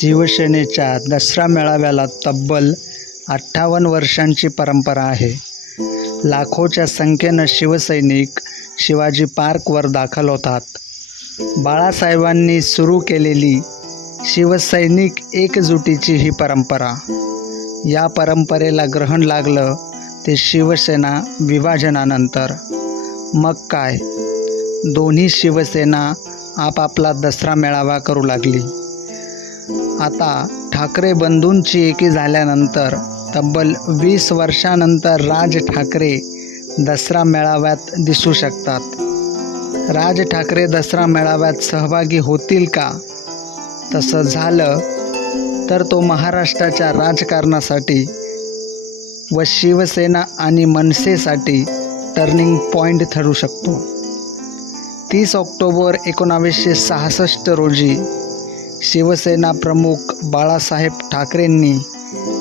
शिवसेनेच्या दसरा मेळाव्याला तब्बल अठ्ठावन्न वर्षांची परंपरा आहे. लाखोच्या संख्येनं शिवसैनिक शिवाजी पार्कवर दाखल होतात. बाळासाहेबांनी सुरू केलेली शिवसैनिक एकजुटीची ही परंपरा. या परंपरेला ग्रहण लागलं ते शिवसेना विभाजनानंतर. मग काय? दोन्ही शिवसेना आपापला दसरा मेळावा करू लागली. आता ठाकरे बंधूंची एकी झाल्यानंतर तब्बल वीस वर्षानंतर राज ठाकरे दसरा मेळाव्यात दिसू शकतात. राज ठाकरे दसरा मेळाव्यात सहभागी होतील का? तसं झालं तर तो महाराष्ट्राच्या राजकारणासाठी व शिवसेना आणि मनसेसाठी टर्निंग पॉईंट ठरू शकतो. तीस ऑक्टोबर एकोणावीसशे सहासष्ट रोजी शिवसेना प्रमुख बाळासाहेब ठाकरेंनी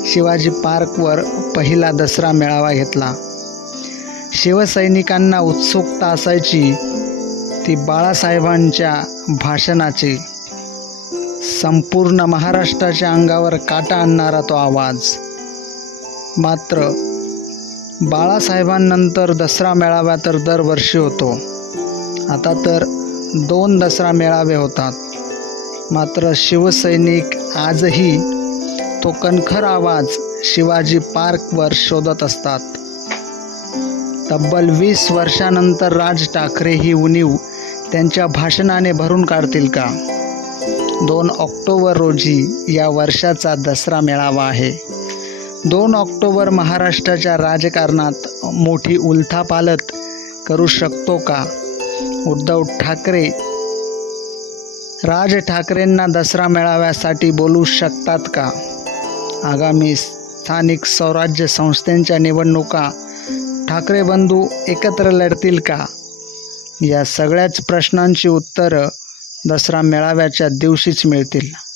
शिवाजी पार्कवर पहिला दसरा मेळावा घेतला. शिवसैनिकांना उत्सुकता असायची ती बाळासाहेबांच्या भाषणाची. संपूर्ण महाराष्ट्राच्या अंगावर काटा आणणारा तो आवाज. मात्र बाळासाहेबांनंतर दसरा मेळावा तर दरवर्षी होतो. आता तर दोन दसरा मेळावे होतात. मात्र शिवसैनिक आजही तो कणखर आवाज शिवाजी पार्कवर शोधत असतात. तब्बल वीस वर्षानंतर राज ठाकरे ही उणीव त्यांच्या भाषणाने भरून काढतील का? दोन ऑक्टोबर रोजी या वर्षाचा दसरा मेळावा आहे. दोन ऑक्टोबर महाराष्ट्राच्या राजकारणात मोठी उलथापालत करू शकतो का? उद्धव ठाकरे राज ठाकरेंना दसरा मेळाव्यासाठी बोलू शकतात का? आगामी स्थानिक स्वराज्य संस्थेच्या निवडणुका ठाकरे बंधू एकत्र लढतील का? या सगळ्याच प्रश्नांची उत्तरं दसरा मेळाव्याच्या दिवशीच मिळतील.